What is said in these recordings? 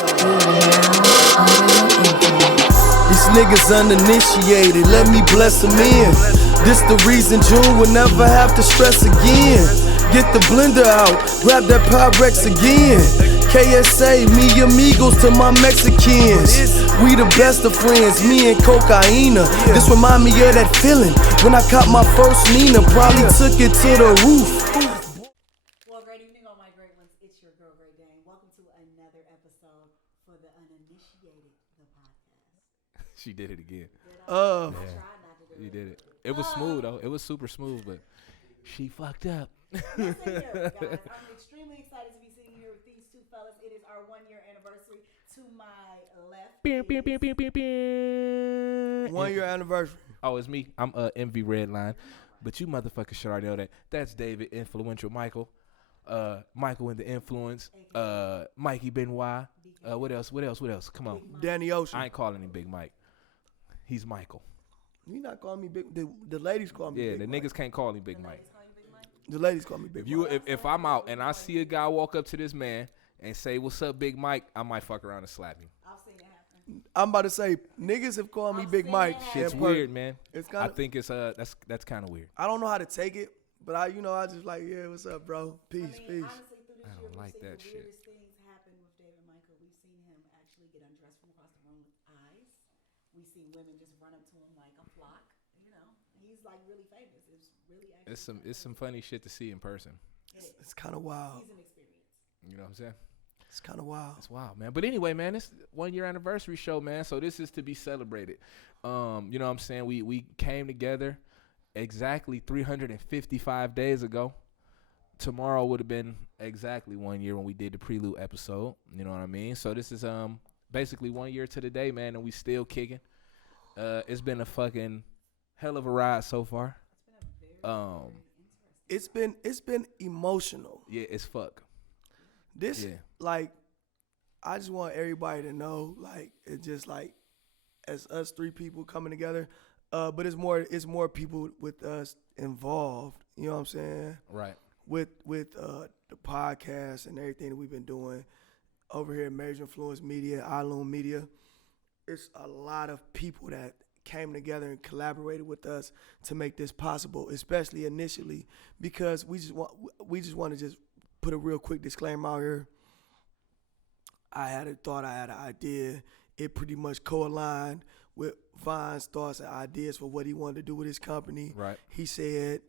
These niggas uninitiated, let me bless them in. This the reason June will never have to stress again. Get the blender out, grab that Pyrex again. KSA, me amigos to my Mexicans. We the best of friends, me and Cocaina. This remind me of that feeling when I caught my first Nina. Probably took it to the roof. Well, great evening, all my great ones. It's your girl, Great Dane. Welcome to another episode for the Uninitiated, the podcast. She did it again. I tried not to do it. You did it. It was smooth though. It was super smooth, but she fucked up. Listen here, guys. I'm extremely excited to be sitting here with these two fellas. It is our 1 year anniversary. To my left, 1 year anniversary. Oh, it's me. I'm Envy Redline, but you motherfuckers should already know that. That's David, influential Michael. Michael in the influence. Mikey Benoit. What else? Come on. Danny Ocean. I ain't calling him Big Mike. He's Michael. You not calling me Big. The ladies call me. Yeah, Big the Mike. niggas can't call him Big Mike. The ladies call me Big. If I'm out and I see a guy walk up to this man and say, "What's up, Big Mike?" I might fuck around and slap him. I've seen it happen. I'm about to say niggas have called me Big Mike. Shit's in weird, man. It's I kind of. think it's that's kind of weird. I don't know how to take it, but I just like, yeah, what's up, bro? Peace, peace. Honestly, through this I year, don't like we've seen that the shit. weirdest things happen with David Michael. We've seen him actually get undressed from across the room with eyes. We've seen women just run up to him like a flock. You know, he's like really famous. It's really actually It's some funny shit to see in person. It's kind of wild. He's an experience. You know what I'm saying? It's kind of wild. It's wild, man. But anyway, man, it's 1 year anniversary show, man. So this is to be celebrated. You know what I'm saying? We came together exactly 355 days ago. Tomorrow would have been exactly 1 year when we did the prelude episode. You know what I mean? So this is basically 1 year to the day, man, and we still kicking. It's been a fucking hell of a ride so far. It's been emotional. Yeah, it's fuck. This Yeah. like, I just want everybody to know, like, it's just like, as us three people coming together, but it's more people with us involved. You know what I'm saying? Right. With the podcast and everything that we've been doing over here at Major Influence Media, iLoom Media. It's a lot of people that came together and collaborated with us to make this possible, especially initially, because we just want to just put a real quick disclaimer out here. I had an idea. It pretty much co-aligned with Von's thoughts and ideas for what he wanted to do with his company. Right. He said,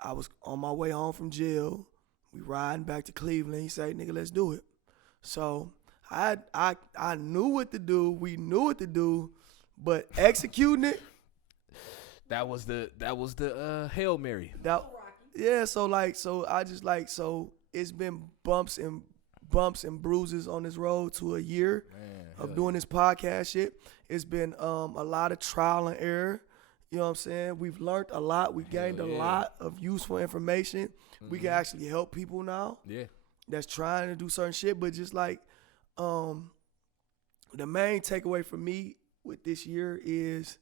I was on my way home from jail. We riding back to Cleveland. He said, nigga, let's do it. So I knew what to do. We knew what to do, but executing it. That was the Hail Mary. So it's been bumps and bruises on this road to a year of doing this podcast shit. It's been a lot of trial and error. You know what I'm saying? We've learned a lot. We gained a lot of useful information. Mm-hmm. We can actually help people now. Yeah. That's trying to do certain shit. But just like the main takeaway for me with this year is,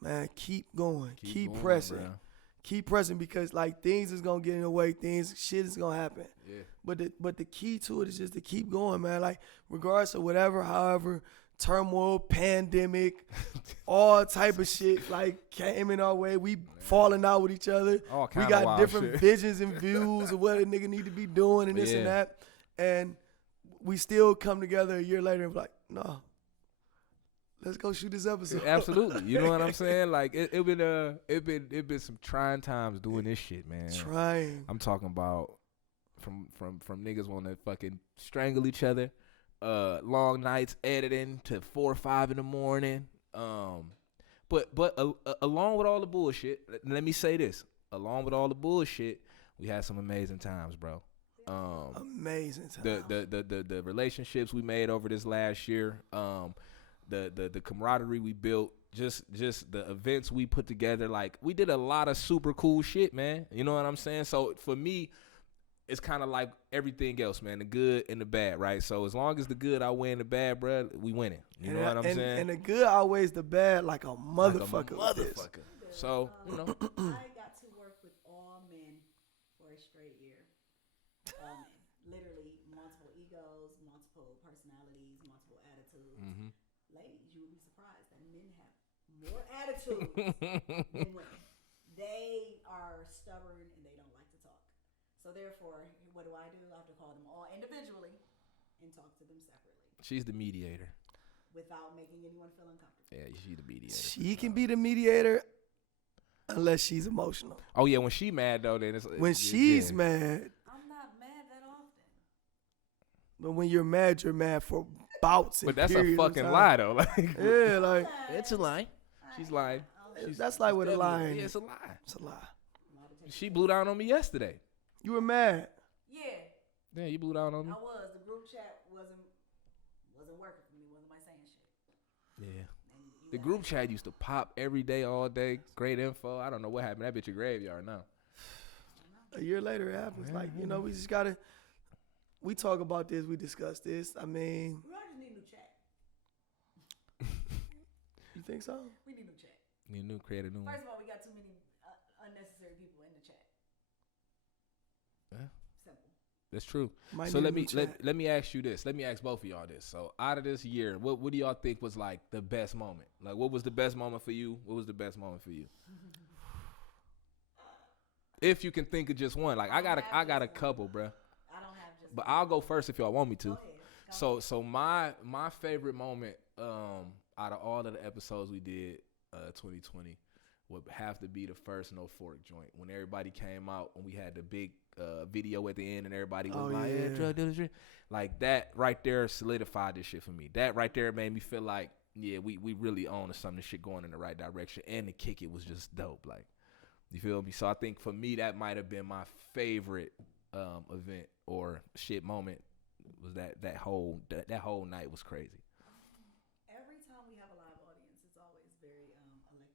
man, keep going. Keep pressing. Bro. Keep pressing, because like things is gonna get in the way, shit is gonna happen. Yeah. But the key to it is just to keep going, man. Like regardless of whatever, however, turmoil, pandemic, all type of shit like came in our way. We falling out with each other. We got different visions and views of what a nigga need to be doing and this and that. And we still come together a year later and be like, no. Let's go shoot this episode. Absolutely. You know what I'm saying? Like it been some trying times doing this shit, man. Trying. I'm talking about from niggas want to fucking strangle each other. Long nights editing to 4 or 5 in the morning. But along with all the bullshit, let me say this. Along with all the bullshit, we had some amazing times, bro. Amazing times. The relationships we made over this last year. The camaraderie we built, just the events we put together. Like we did a lot of super cool shit, man. You know what I'm saying? So for me, it's kind of like everything else, man. The good and the bad, right? So as long as the good outweighing the bad, bro, we winning. You know what I'm saying? And the good outweighs the bad like a motherfucker. So you know, I got to work with all men for a straight year. All men, literally multiple egos, multiple personalities, prideful attitudes. Mm-hmm. Ladies, you would be surprised that men have more attitudes than women. They are stubborn and they don't like to talk. So therefore, what do? I have to call them all individually and talk to them separately She's the mediator. without making anyone feel uncomfortable. Yeah, she's the mediator. She can be the mediator unless she's emotional. Oh yeah, when she mad though, then it's When she's yeah. mad, I'm not mad that often. but when you're mad for bouts and But that's a periods of fucking time. lie though. Like Yeah, like it's a lie. She's lying. that's like with a lie. Yeah, it's a lie. It's a lie. She blew down on me yesterday. You were mad. Yeah, Yeah, you blew down on me. I was. The group chat wasn't working for me. Wasn't my saying shit. Yeah. And you The got- group chat used to pop every day, all day. Great info. I don't know what happened. That bitch a graveyard now. A year later, it happens. Like, you know, we just gotta. We talk about this. We discuss this. I mean, We all just need a new chat. you think so? We need a new chat. You knew, create a new one. First of all, we got too many unnecessary people in the chat. Yeah. Simple. That's true. Might So need a let new me chat. let me ask you this. Let me ask both of y'all this. So out of this year, what do y'all think was like the best moment? Like, what was the best moment for you? What was the best moment for you? If you can think of just one. Like I got a couple, bruh. I don't have just. But I'll go first if y'all want me to. Go ahead. So my favorite moment out of all of the episodes we did 2020 would have to be the first No Fork joint when everybody came out and we had the big video at the end and everybody was like, yeah. drug dealers, like that right there solidified this shit for me. That right there made me feel like, yeah, we really own something, shit going in the right direction, and the kick it was just dope. Like, you feel me? So I think for me that might have been my favorite event or shit moment. Was that whole night was crazy. Every time we have a live audience, it's always very electrifying.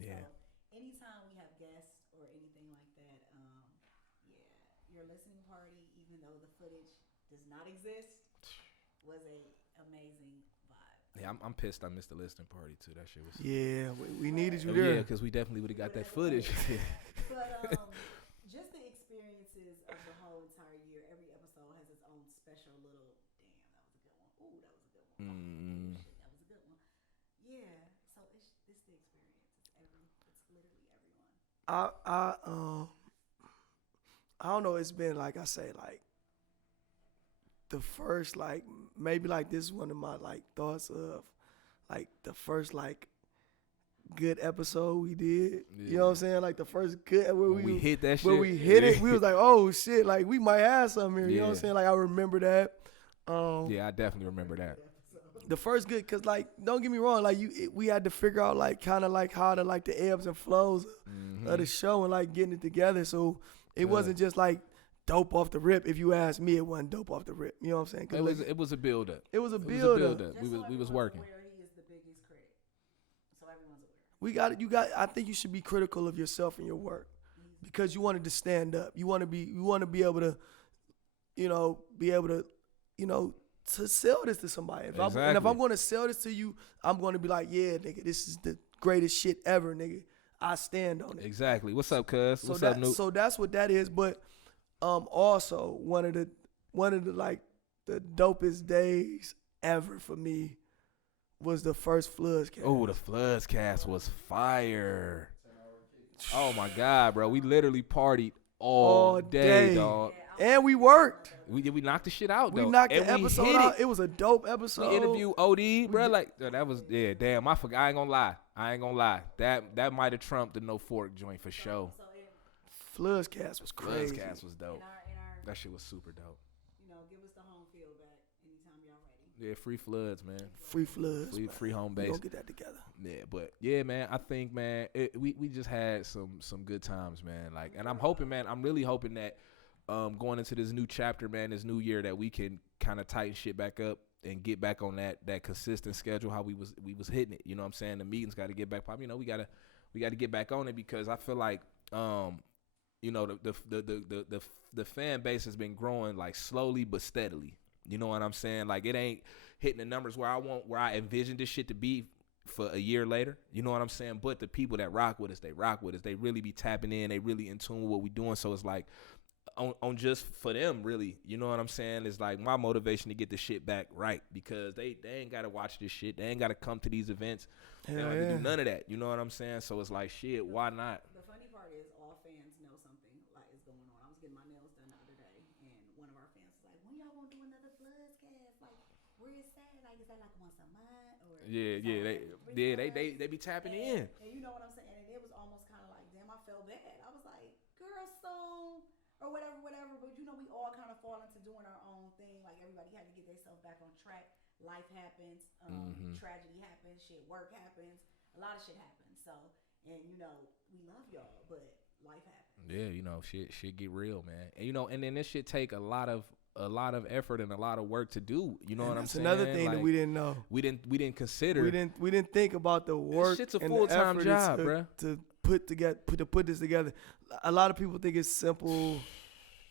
Yeah. So anytime we have guests or anything like that, your listening party, even though the footage does not exist, was a amazing vibe. Yeah, I'm pissed I missed the listening party too. That shit was. Yeah, we needed you Oh, there. yeah, because we definitely would have got that footage. But just the experiences of the whole entire year. Every episode has its own special little. Damn, that was a good one. Ooh, that was a good one. Mm. Shit, that was a good one. Yeah. So it's the experience. It's literally everyone. I don't know. It's been like I say, like the first, like maybe like this is one of my like thoughts of like the first like good episode we did. You know what I'm saying? Like the first good where When we hit that shit. where we hit it, we was like, oh shit, like we might have something here. You know what I'm Yeah. saying? Like I remember that. Yeah, I definitely remember that. The first good, cause like don't get me wrong, like we had to figure out like kind of like how to like the ebbs and flows of the show and like getting it together. So it wasn't just like dope off the rip. If you ask me, it wasn't dope off the rip. You know what I'm saying? 'Cause It was a build up. it was a It build was a up. build up. Just so We was everyone's working. aware, he is the biggest critic. So everyone's aware. We got. I think you should be critical of yourself and your work because you wanted to stand up. You want to be able to, to sell this to somebody. If Exactly. I'm going to sell this to you, I'm going to be like, yeah, nigga, this is the greatest shit ever, nigga. I stand on it. Exactly. What's up, cuz? So What's up, Nuke? so that's what that is. But also one of the like the dopest days ever for me was the first Floods cast. Oh, the Floods cast was fire. Oh my God, bro. We literally partied all day, dog. And we worked. We knocked the shit out, though. We knocked the And we episode hit out. It was a dope episode. We interviewed OD, bro. Like that was damn. I forgot. I ain't gonna lie. That might have trumped the No Fork joint for sure. So Floods cast was Floods crazy. cast was dope. in our That shit was super dope. give us the home field back anytime y'all ready. Yeah, free Floods, man. Free Floods. man. Free home We base. gonna get that together. Yeah, but yeah, man. I think, man, we just had some good times, man. Like, and I'm hoping, man. I'm really hoping that going into this new chapter, man, this new year, that we can kind of tighten shit back up and get back on that consistent schedule how we was hitting it. You know what I'm saying? The meetings got to get back pop. You know, we gotta get back on it because I feel like the fan base has been growing like slowly but steadily. You know what I'm saying? Like it ain't hitting the numbers where I envisioned this shit to be for a year later. You know what I'm saying? But the people that rock with us, they rock with us. They really be tapping in. They really in tune with what we doing. So it's like on just for them, really. You know what I'm saying? It's like my motivation to get the shit back right, because they ain't gotta watch this shit. They ain't gotta come to these events. They don't have to do none of that. You know what I'm saying? So it's like, shit, why not? The funny part is all fans know something like is going on. I was getting my nails done the other day, and one of our fans was like, "When y'all gonna do another Bloods cast? Like, where is that? Like, is that like once a month or?" They be tapping in. And you know what I'm saying? And it was almost kind of like, damn, I felt bad. I was like, girl, so or whatever. But you know, we all kind of fall into doing our own thing. Like everybody had to get themselves back on track. Life happens, tragedy happens, shit, work happens, a lot of shit happens. So, and you know, we love y'all, but life happens. Yeah, you know, shit get real, man. And you know, and then this shit take a lot of effort and a lot of work to do. You know what I'm saying? That's another thing that we didn't know. We didn't consider. We didn't think about the work. Shit's a and full-time the job, effort bruh. to put this together. A lot of people think it's simple.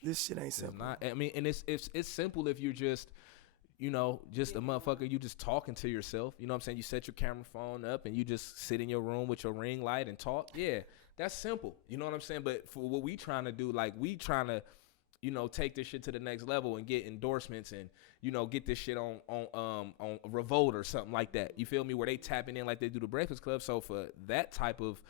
This shit ain't simple. It's not. I mean, and it's simple if you're just, you know, just a motherfucker. You just talking to yourself. You know what I'm saying? You set your camera phone up and you just sit in your room with your ring light and talk. Yeah, that's simple. You know what I'm saying? But for what we trying to do, like we trying to, you know, take this shit to the next level and get endorsements and, you know, get this shit on Revolt or something like that. You feel me? Where they tapping in like they do the Breakfast Club. So for that type of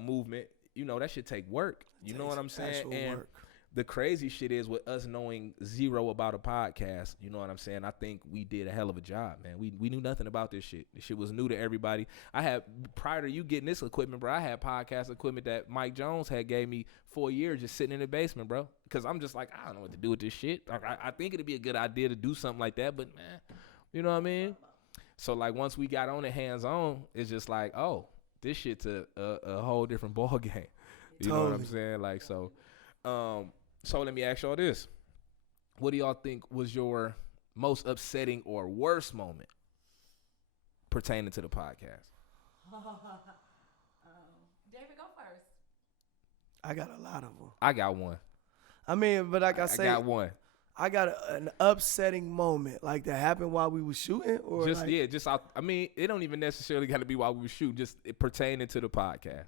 movement, you know, that should take work. You know what I'm saying? And work. The crazy shit is with us knowing zero about a podcast, you know what I'm saying? I think we did a hell of a job, man. We knew nothing about this shit. This shit was new to everybody. I had, prior to you getting this equipment, bro, I had podcast equipment that Mike Jones had gave me for a year just sitting in the basement, bro. Because I'm just like, I don't know what to do with this shit. Like, I think it'd be a good idea to do something like that, but, man, you know what I mean? So, like, once we got on it hands-on, it's just like, oh, this shit's a whole different ball game. You know what I'm saying? Like, so let me ask y'all this. What do y'all think was your most upsetting or worst moment pertaining to the podcast? David, go first. I got a lot of them. I got one. I mean, but like I say, I got one. I got an upsetting moment like that happened while we was shooting, or Just like, I mean, it don't even necessarily got to be while we were shooting. Just it pertaining to the podcast.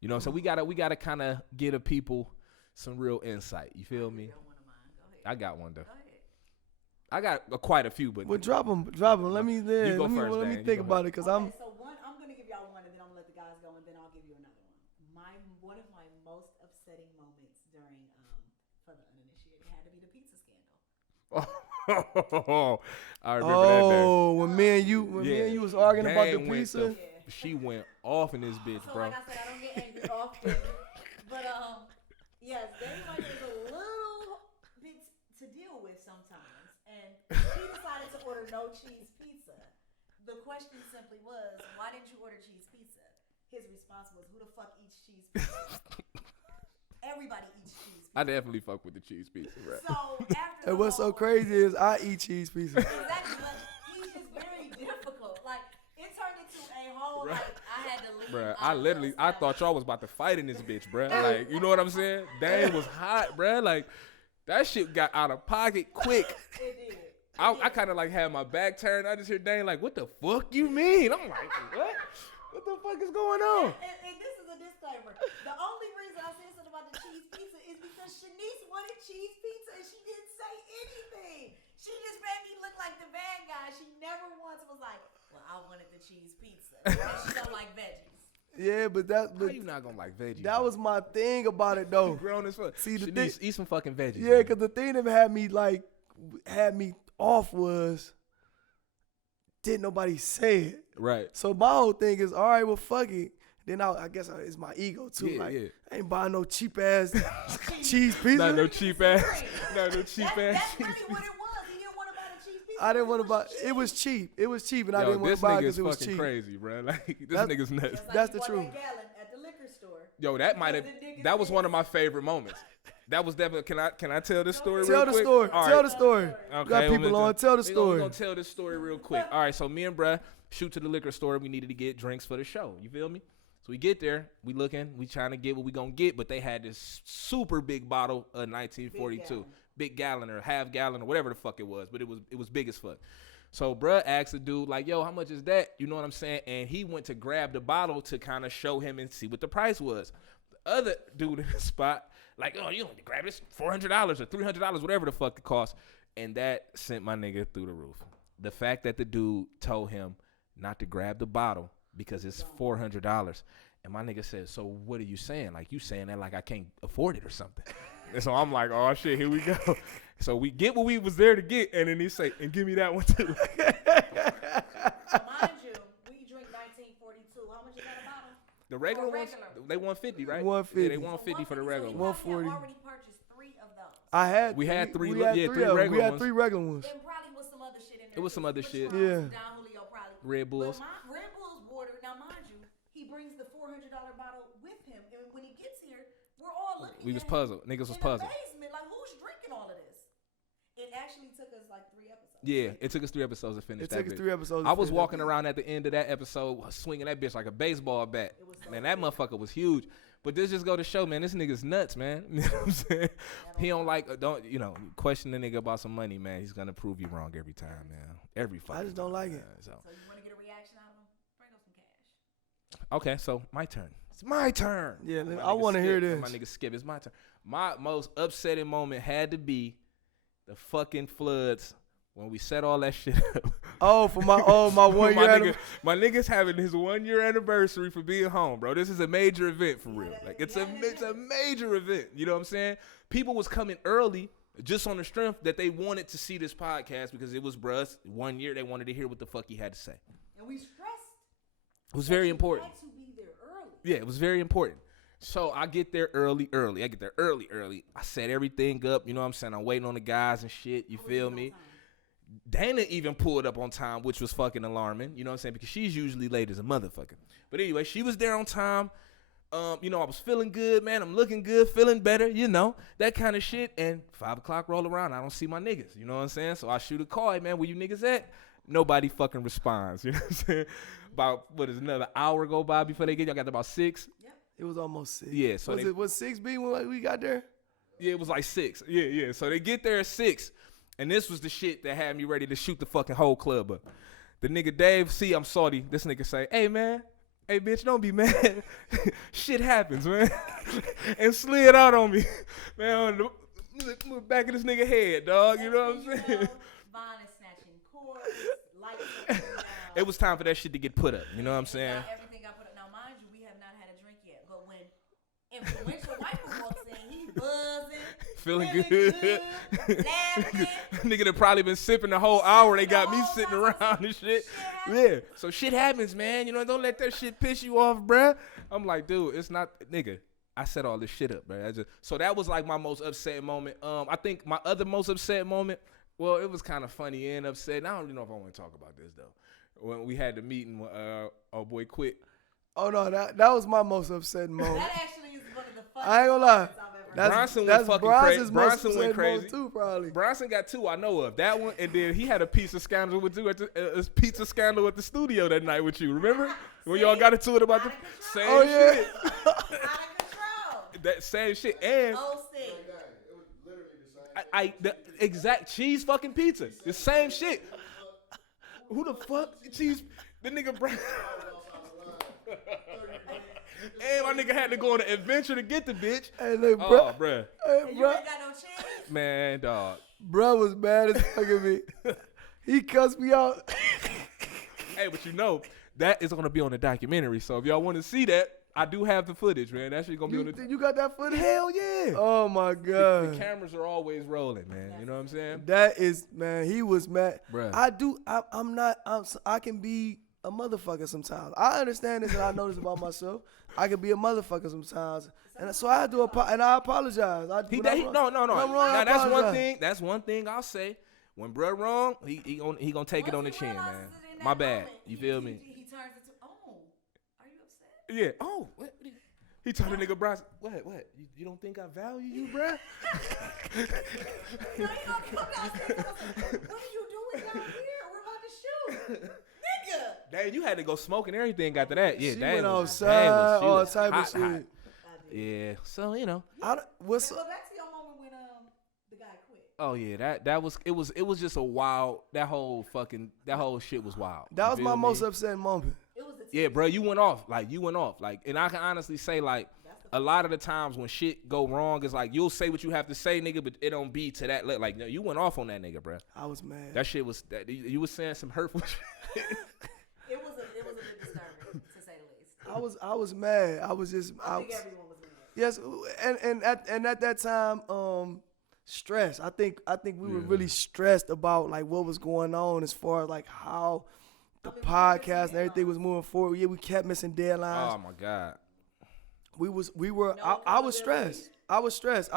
You know, so we gotta kind of get a people some real insight. You feel me? I got one though. I got quite a few, but drop them. Let me think about it, cause I'm. So I'm gonna give y'all one, and then I'm gonna let the guys go, and then I'll give you another one. One of my most upsetting moments during for the Uninitiated had to be the pizza scandal. I remember that day. Oh, when me and you was arguing about the pizza. She went off in this bitch, so bro. Like I said, I don't get angry often, but yes, Dave is a little bit to deal with sometimes, and he decided to order no cheese pizza. The question simply was, why didn't you order cheese pizza? His response was, who the fuck eats cheese pizza? Everybody eats cheese pizza. I definitely fuck with the cheese pizza, bro. So after And what's so crazy is I eat cheese pizza. Exactly, but he's just very difficult. Like it turned into a whole like I had to leave. Bruh, I thought y'all was about to fight in this bitch, bruh. Like, you know what I'm saying? Dang was hot, bruh. Like, that shit got out of pocket quick. It did. I kind of like had my back turned. I just hear Dane like, what the fuck you mean? I'm like, what? What the fuck is going on? And this is a disclaimer. The only reason I said something about the cheese pizza is because Shanice wanted cheese pizza and she didn't say anything. She just made me look like the bad guy. She never once was like, well, I wanted the cheese pizza. And she don't like veggies. Yeah, but How you not gonna like veggies? That was my thing about it though. grown as fuck. See, Eat some fucking veggies. Yeah, because the thing that had me off was, didn't nobody say it. Right. So my whole thing is, all right, well, fuck it. Then I guess it's my ego too. Yeah, like, yeah. I ain't buying no cheap ass cheese pizza. Not no cheap ass. Not no cheap ass. That's really what it was. He didn't want to buy the cheese pizza. I didn't want to buy. It was cheap. It was cheap, and I didn't want to buy it because it was cheap. This nigga's fucking crazy, bro. Like this nigga's nuts. Like That's you the bought truth. That gallon at the liquor store. Yo, that was one of my favorite moments. That was definitely. Can I tell this story? Tell real the quick? story. All Tell right. the story. Okay, Got people on. Tell the story. We're gonna tell this story real quick. All right, so me and bruh shoot to the liquor store. We needed to get drinks for the show. You feel me? So we get there. We looking. We trying to get what we gonna get, but they had this super big bottle of 1942, big gallon or half gallon or whatever the fuck it was, but it was big as fuck. So bruh asked the dude like, "Yo, how much is that?" You know what I'm saying? And he went to grab the bottle to kind of show him and see what the price was. The other dude in the spot Like, oh, you don't grab this $400 or $300, whatever the fuck it costs. And that sent my nigga through the roof. The fact that the dude told him not to grab the bottle because it's $400. And my nigga said, so what are you saying? Like, you saying that like I can't afford it or something. And so I'm like, oh, shit, here we go. So we get what we was there to get, and then he say, and give me that one, too. Mind you, we drink 1942. How much is that a bottle? The regular ones, they 150, right? 150. Yeah, they 150 for the regular so ones. 140. I've already purchased 3 of those. We had three of them. regular We had ones. 3 regular ones. And probably was some other shit in there. It was some other shit. Yeah. Down Julio probably. Red Bulls. But Red Bull's water, now mind you, he brings the $400 bottle with him. And when he gets here, we're all looking We was at puzzled. Niggas was in puzzled. amazement, like, who's drinking all of this? It actually took us like 3 episodes. Yeah, it took us 3 episodes to finish It that took us bitch. 3 episodes. I was walking around at the end of that episode swinging that bitch like a baseball bat. Man, that motherfucker was huge. But this just go to show, man, this nigga's nuts, man. You know what I'm saying? He don't question the nigga about some money, man. He's going to prove you wrong every time, man. Every fucking I just don't like time, it. man. So you want to get a reaction out of him? Bring us some cash. Okay, so my turn. It's my turn. Yeah, My I nigga want to hear Skip. this. My nigga Skip, it's my turn. My most upsetting moment had to be the fucking floods when we set all that shit up. Oh, for my 1 year. My nigga's having his 1 year anniversary for being home, bro. This is a major event for real. Like it's a major event. You know what I'm saying? People was coming early just on the strength that they wanted to see this podcast because it was bruh's 1 year. They wanted to hear what the fuck he had to say. And we stressed. It was very important. Had to be there early. Yeah, it was very important. So I get there early. I get there early. I set everything up. You know what I'm saying? I'm waiting on the guys and shit. You feel me? Dana even pulled up on time, which was fucking alarming. You know what I'm saying? Because she's usually late as a motherfucker. But anyway, she was there on time. I was feeling good, man. I'm looking good, feeling better, that kind of shit. And 5 o'clock roll around. I don't see my niggas. You know what I'm saying? So I shoot a call. Hey, man, where you niggas at? Nobody fucking responds. You know what I'm saying? About, another hour go by before they get you? I got about 6. It was almost 6. Yeah. So was 6 B when we got there? Yeah, it was like 6. Yeah. So they get there at 6. And this was the shit that had me ready to shoot the fucking whole club up. The nigga Dave, see, I'm salty. This nigga say, hey, man. Hey, bitch, don't be mad. Shit happens, man. And slid out on me. Man, on the back of this nigga head, dog. You know what I'm saying? Vaughn is snatching cords, lights are coming down. It was time for that shit to get put up. You know what I'm saying? Not everything got put up. Now, mind you, we have not had a drink yet. But when influential wiper walks in, he buzzing. Feeling good. Laughing. Nigga that probably been sipping the whole hour. They got me sitting around and shit. Yeah. So shit happens, man. Don't let that shit piss you off, bruh. I'm like, dude, it's not, nigga. I set all this shit up, bruh. So that was like my most upset moment. I think my other most upset moment, well, it was kind of funny and upset. I don't even know if I want to talk about this, though. When we had the meeting with our boy Quit. Oh, no, that was my most upsetting moment. That actually is one of the funniest I ain't gonna lie. moments I've ever Bronson went fucking crazy. Bronson went crazy too, probably. Bronson got 2 I know of. That one, and then he had a pizza scandal with you at the studio that night with you. Remember when y'all got into it about the same shit? out of control. That same shit, and the exact cheese fucking pizza, the same shit. Who the fuck cheese? The nigga Bronson. And my nigga had to go on an adventure to get the bitch. Hey, look, bro. Oh, bruh. Hey, You bro. ain't got no cheese. Man, dog. Bro was mad as fuck at me. He cussed me out. Hey, but that is going to be on the documentary. So if y'all want to see that, I do have the footage, man. That shit going to be on the... You got that footage? Hell yeah. Oh, my God. The cameras are always rolling, man. You know what I'm saying? That is, man, he was mad. Bruh. I can be a motherfucker sometimes. I understand this and I know this about myself. I can be a motherfucker sometimes. And so I have to and I apologize. No. Now, That's one thing. That's one thing I'll say. When bruh wrong, he gonna take it on the chin, man. My bad. You feel me? He turns into, are you upset? Yeah. Oh, what? He told the nigga Bryce, what? You don't think I value you, bruh? No, he gonna come downstairs. What are you doing down here? We're about to shoot. Nigga. Dang, you had to go smoking everything after that. Yeah, She dang, went was- outside, dang was- she all was type of hot, shit. hot. Yeah, so What's Go back to your moment when the guy quit. Oh yeah, it was just a wild. That whole shit was wild. That You was feel my me? most upsetting moment. It was the Yeah, bro, you went off. Like, and I can honestly say, like, a lot of the times when shit go wrong, it's like you'll say what you have to say, nigga, but it don't be to that. Like, no, you went off on that nigga, bro. I was mad. That shit was that you was saying some hurtful shit. It was a bit disturbing, to say the least. I was mad. I was just. I think everyone was mad. Yes, and at that time, stress. I think we were really stressed about like what was going on as far as like how the podcast and everything was moving forward. Yeah, we kept missing deadlines. Oh my God. We were. I was stressed. I was stressed,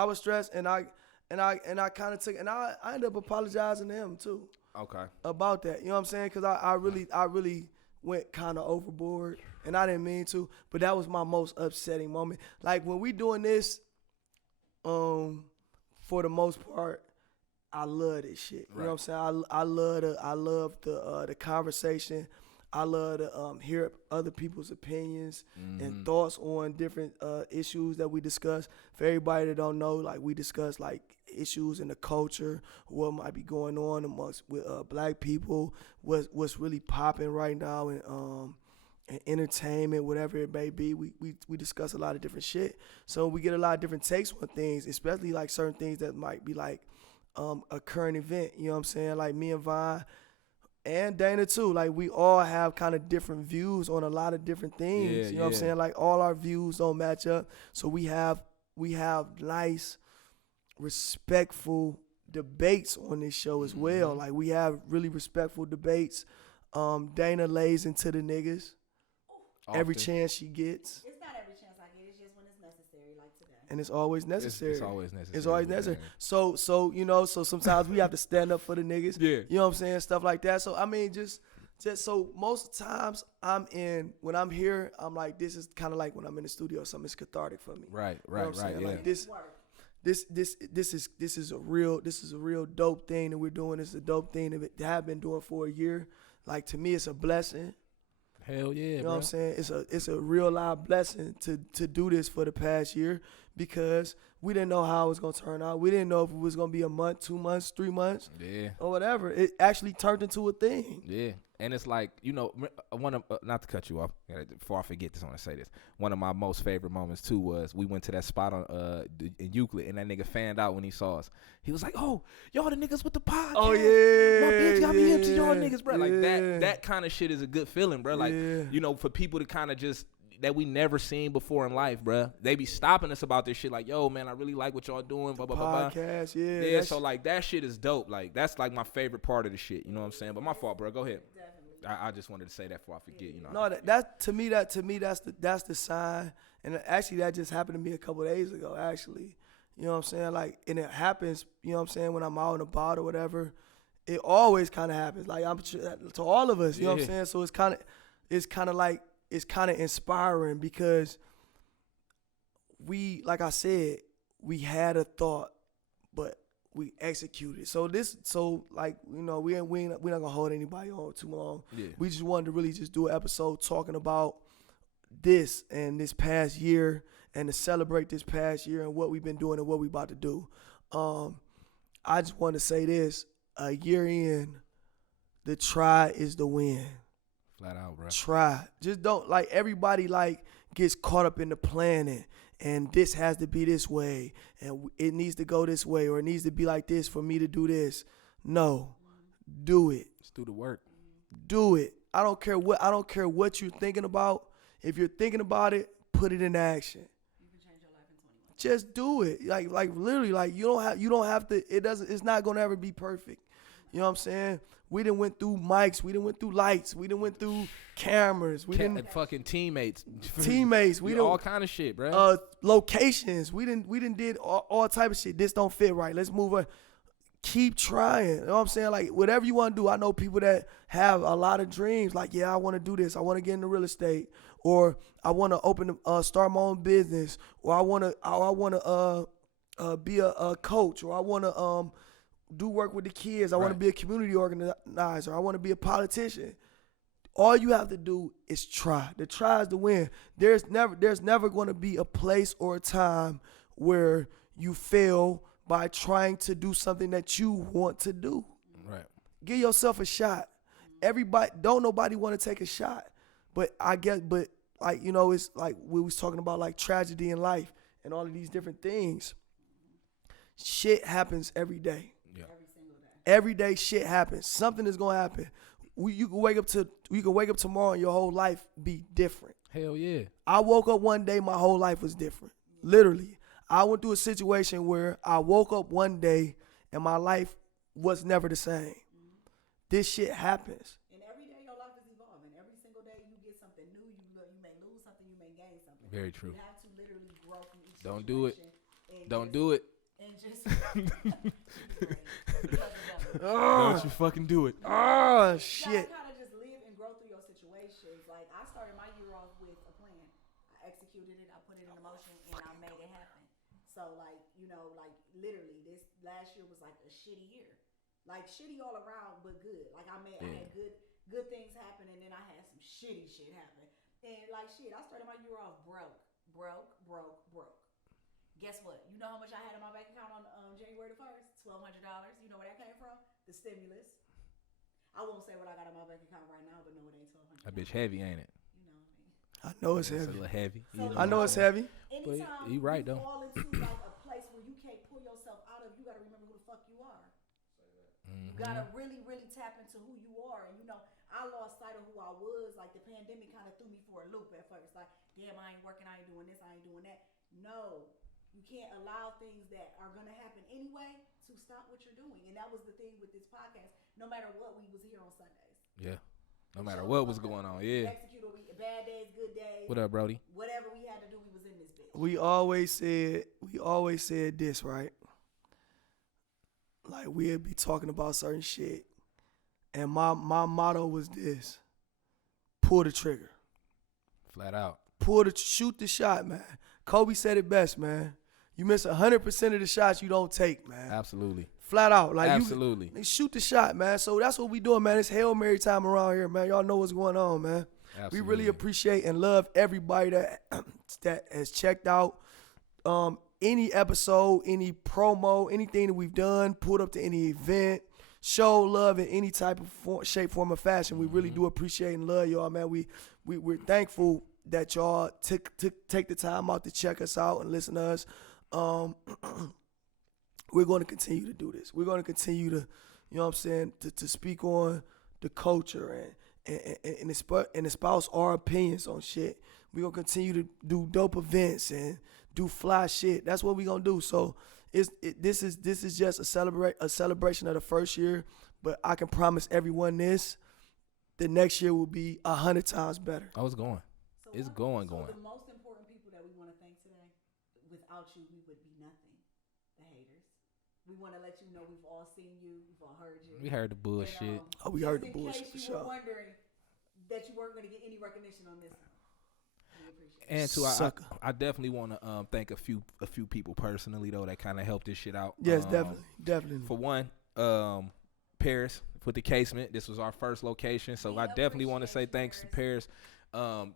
and I kind of took, and I ended up apologizing to him too. Okay. About that, you know what I'm saying? Because I really went kind of overboard, and I didn't mean to, but that was my most upsetting moment. Like when we doing this, for the most part, I love this shit. You know what I'm saying? I love the conversation. I love to hear other people's opinions and thoughts on different issues that we discuss. For everybody that don't know, like we discuss like issues in the culture, what might be going on amongst with black people, what's really popping right now in entertainment, whatever it may be. We discuss a lot of different shit. So we get a lot of different takes on things, especially like certain things that might be like a current event. You know what I'm saying? Like me and Vine and Dana too, like we all have kind of different views on a lot of different things. You know what I'm saying? Like all our views don't match up. So we have nice, respectful debates on this show as well. Like we have really respectful debates. Dana lays into the niggas every chance she gets. It's not every chance I get. It's just when it's necessary, like today. And it's always necessary. It's always necessary. It's always necessary. So so sometimes we have to stand up for the niggas. Yeah. You know what I'm saying? Stuff like that. So I mean, just so most of the times when I'm here, I'm like, this is kind of like when I'm in the studio or something. It's cathartic for me. Right. You know what I'm saying? Yeah. Like this is a real dope thing that we're doing. It's a dope thing that I've been doing for a year. Like to me, it's a blessing. Hell yeah, you know what I'm saying? It's a real live blessing to do this for the past year because we didn't know how it was gonna turn out. We didn't know if it was gonna be a month, 2 months, 3 months, or whatever. It actually turned into a thing. Yeah, and it's like, you know, one of not to cut you off before I forget this, I want to say this. One of my most favorite moments too was we went to that spot on in Euclid, and that nigga fanned out when he saw us. He was like, "Oh, y'all the niggas with the podcast. Oh yeah, my bitch got me into y'all yeah, niggas, bro." Like that kind of shit is a good feeling, bro. Like you know, for people to kind of just that we never seen before in life, bro. They be stopping us about this shit, like, "Yo, man, I really like what y'all doing." Blah blah blah. Podcast, yeah. So like that shit is dope. Like that's like my favorite part of the shit. You know what I'm saying? But my fault, bro. Go ahead. I just wanted to say that before I forget. You know. No, that to me that's the sign. And actually, that just happened to me a couple of days ago. Actually, you know what I'm saying? Like, and it happens. You know what I'm saying? When I'm out and about or whatever, it always kind of happens. Like I'm to all of us. You know what I'm saying? So it's kind of inspiring because we, like I said, we had a thought, but we executed. So like, you know, we're not gonna hold anybody on too long. Yeah. We just wanted to really just do an episode talking about this and this past year and to celebrate this past year and what we've been doing and what we about to do. I just want to say this: a year in, the try is the win. Flat out, bro. Try. Just don't, like, everybody like gets caught up in the planning and this has to be this way and it needs to go this way or it needs to be like this for me to do this. No. Do it. Just do the work. Do it. I don't care what you're thinking about. If you're thinking about it, put it in action. You can change your life in 20 months. Just do it. Like literally, like you don't have to, it's not gonna ever be perfect. You know what I'm saying? We done went through mics, we done went through lights, we done went through cameras, we done fucking teammates, we done all kind of shit, bro. Locations, we done did all type of shit. This don't fit right. Let's move on. Keep trying. You know what I'm saying? Like whatever you want to do. I know people that have a lot of dreams. Like, yeah, I want to do this. I want to get into real estate, or I want to start my own business, or I want to be a coach, or I want to do work with the kids. I want to be a community organizer. I want to be a politician. All you have to do is try. The try is the win. There's never going to be a place or a time where you fail by trying to do something that you want to do. Right. Give yourself a shot. Nobody want to take a shot. But like, you know, it's like we was talking about like tragedy in life and all of these different things. Shit happens every day. Yeah. Every single day. Every day shit happens. Something is gonna happen. You can wake up tomorrow and your whole life be different. Hell yeah. I woke up one day, my whole life was different. Literally. I went through a situation where I woke up one day and my life was never the same. This shit happens. And every day your life is evolving. Every single day you get something new. You may lose something. You may gain something. Very true. You have to literally grow from each Don't do it. and Don't just- do it. And just Don't you fucking do it. Oh, You shit. gotta kind of just live and grow through your situations. Like I started my year off with a plan. I executed it. I put it in motion, and I made it happen. So like like literally, this last year was like a shitty year. Like shitty all around, but good. Like I had good things happen, and then I had some shitty shit happen. And like shit, I started my year off broke. Guess what? You know how much I had in my bank account on January the 1st? $1,200. You know where that came from? The stimulus. I won't say what I got in my bank account right now, but no, it ain't $1,200. That bitch heavy, ain't it? You know what I mean? I know it's It's a heavy. little heavy. So you I know it's heavy. Anytime you right, though. fall into like a place where you can't pull yourself out of, you gotta remember who the fuck you are. You gotta really, really tap into who you are. And I lost sight of who I was. Like the pandemic kind of threw me for a loop at first. Like, damn, I ain't working, I ain't doing this, I ain't doing that. No, you can't allow things that are gonna happen anyway to stop what you're doing. And that was the thing with this podcast. No matter what, we was here on Sundays. Yeah. No matter what was going on. Yeah. Execute bad days, good days. What up, Brody? Whatever we had to do, we was in this bitch. We always said this, right? Like we'd be talking about certain shit. And my motto was this: pull the trigger. Flat out. Shoot the shot, man. Kobe said it best, man. You miss 100% of the shots you don't take, man. Absolutely. Flat out. Like Absolutely. You shoot the shot, man. So that's what we doing, man. It's Hail Mary time around here, man. Y'all know what's going on, man. Absolutely. We really appreciate and love everybody that has checked out any episode, any promo, anything that we've done, pulled up to any event, show love in any type of shape, form, or fashion. We really do appreciate and love y'all, man. We're thankful that y'all take the time out to check us out and listen to us. We're going to continue to do this. We're going to continue to, you know what I'm saying, to speak on the culture and espouse our opinions on shit. We're going to continue to do dope events and do fly shit. That's what we're going to do. So this is just a celebration of the first year, but I can promise everyone this: the next year will be 100 times better. Oh, it's going. It's going. So the most important people that we want to thank today, without you, we would be nothing. The haters. We want to let you know we've all seen you, we've all heard you. We heard the bullshit. We heard the bullshit for in case you sure. were wondering that you weren't going to get any recognition on this one. We appreciate it. And too, Sucker. I definitely want to thank a few people personally though that kind of helped this shit out. Yes, definitely. For one, Paris with the casement. This was our first location, so I definitely want to say thanks to Paris.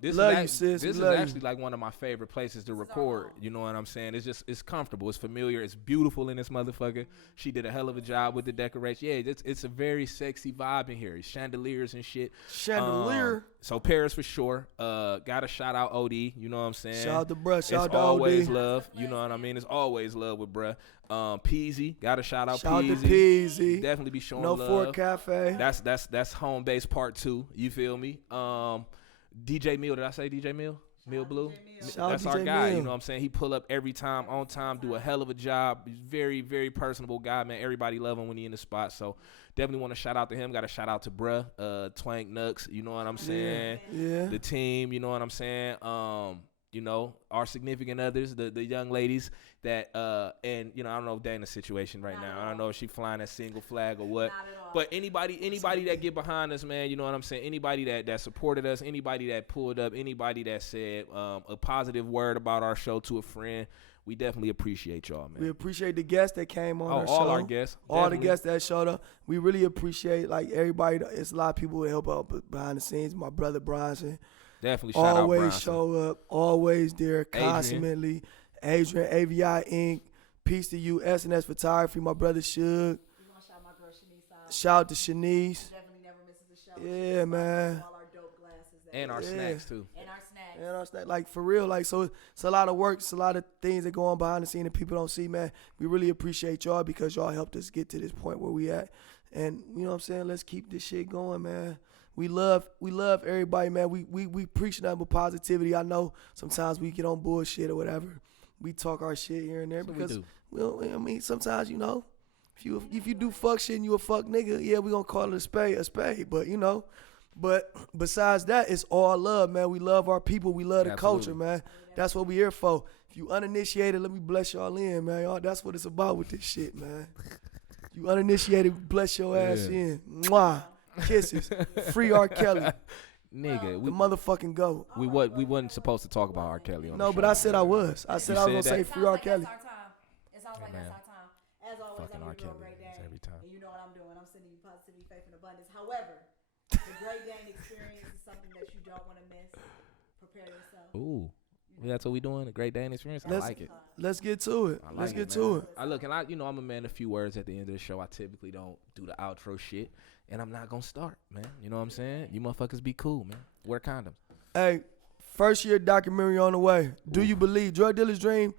This Love is you, sis. This is Love you. actually like one of my favorite places to record. You know what I'm saying? It's comfortable. It's familiar. It's beautiful in this motherfucker. She did a hell of a job with the decoration. Yeah, it's a very sexy vibe in here. It's chandeliers and shit. Chandelier. So Paris for sure. Got to shout out OD. You know what I'm saying? Shout out to bruh. Shout out It's to always OD. love. You know what I mean? It's always love with bruh. Peasy. Got to shout out Shout out to Peasy. Peasy. Definitely be showing No love. Fort Cafe. That's home base part 2. You feel me? DJ Mill, did I say DJ Mill? Mill Blue? Shout out That's our DJ guy, Mill. you know what I'm saying? He pull up every time, on time, do a hell of a job. He's very, very personable guy, man. Everybody love him when he in the spot. So definitely want to shout out to him. Got to shout out to bruh, Twank Nux, you know what I'm saying? Yeah. The team, you know what I'm saying? You know, our significant others, the young ladies that, and, you know, I don't know Dana's situation right now. I don't know if she flying a single flag or what. Not at all. But anybody that get behind us, man, you know what I'm saying? Anybody that supported us, anybody that pulled up, anybody that said a positive word about our show to a friend, we definitely appreciate y'all, man. We appreciate the guests that came on our show. All our guests. All definitely. the guests that showed up. We really appreciate, like, everybody. It's a lot of people who help out behind the scenes. My brother Bronson. Definitely shout out Always Bronson. show up. Always there. Adrian. Constantly. Adrian, AVI Inc. Peace to you. SNS Photography. My brother Suge. We want to shout my girl Shanice out. Shout out to Shanice. Definitely never misses a show. Yeah, man. All our dope glasses And our snacks too. And our snacks. Like for real, like so it's a lot of work, it's a lot of things that go on behind the scene that people don't see, man. We really appreciate y'all because y'all helped us get to this point where we at. And you know what I'm saying? Let's keep this shit going, man. We love everybody, man. We preach nothing but positivity. I know sometimes we get on bullshit or whatever. We talk our shit here and there because I mean sometimes, you know, if you do fuck shit and you a fuck nigga, yeah, we gonna call it a spade. But you know, but besides that, it's all love, man. We love our people. We love the culture, man. That's what we here for. If you uninitiated, let me bless y'all in, man. Y'all, that's what it's about with this shit, man. You uninitiated, bless your ass in. Mwah. Kisses. Free R. Kelly. Nigga, the motherfucking GOAT. We wasn't supposed to talk about R. Kelly on the show. But I said I was. I said I was gonna say free R. Kelly. It sounds like that's our time. As always, I'm doing a great day. Every time. And you know what I'm doing. I'm sending you positivity, faith, and abundance. However, the Great Dane experience is something that you don't want to miss. Prepare yourself. Ooh. That's what we doing, the Great Dane experience. I like it. Let's get to it. Let's get to it. I'm a man of few words at the end of the show. I typically don't do the outro shit, and I'm not gonna start, man. You know what I'm saying? You motherfuckers be cool, man. Wear condoms. Hey, first year documentary on the way. Do you believe Drug Dealer's Dream?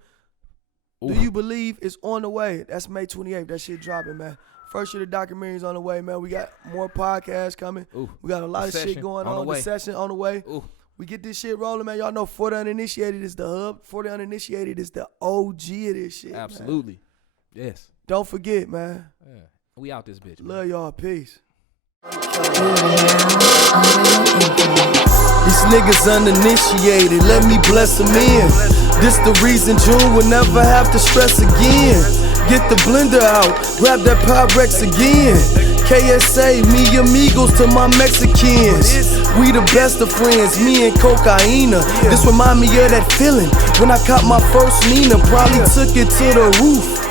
Do you believe it's on the way? That's May 28th. That shit dropping, man. First year the documentary is on the way, man. We got more podcasts coming. We got a lot of shit going on. The session on the way. We get this shit rolling, man. Y'all know For the Uninitiated is the hub. For the Uninitiated is the OG of this shit. Absolutely. Man. Yes. Don't forget, man. Yeah. We out this bitch. Love y'all. Peace. These niggas uninitiated, let me bless them in. This the reason June will never have to stress again. Get the blender out, grab that Pyrex again. KSA, me amigos to my Mexicans. We the best of friends, me and Cocaina. This remind me of that feeling when I caught my first Nina. Probably took it to the roof.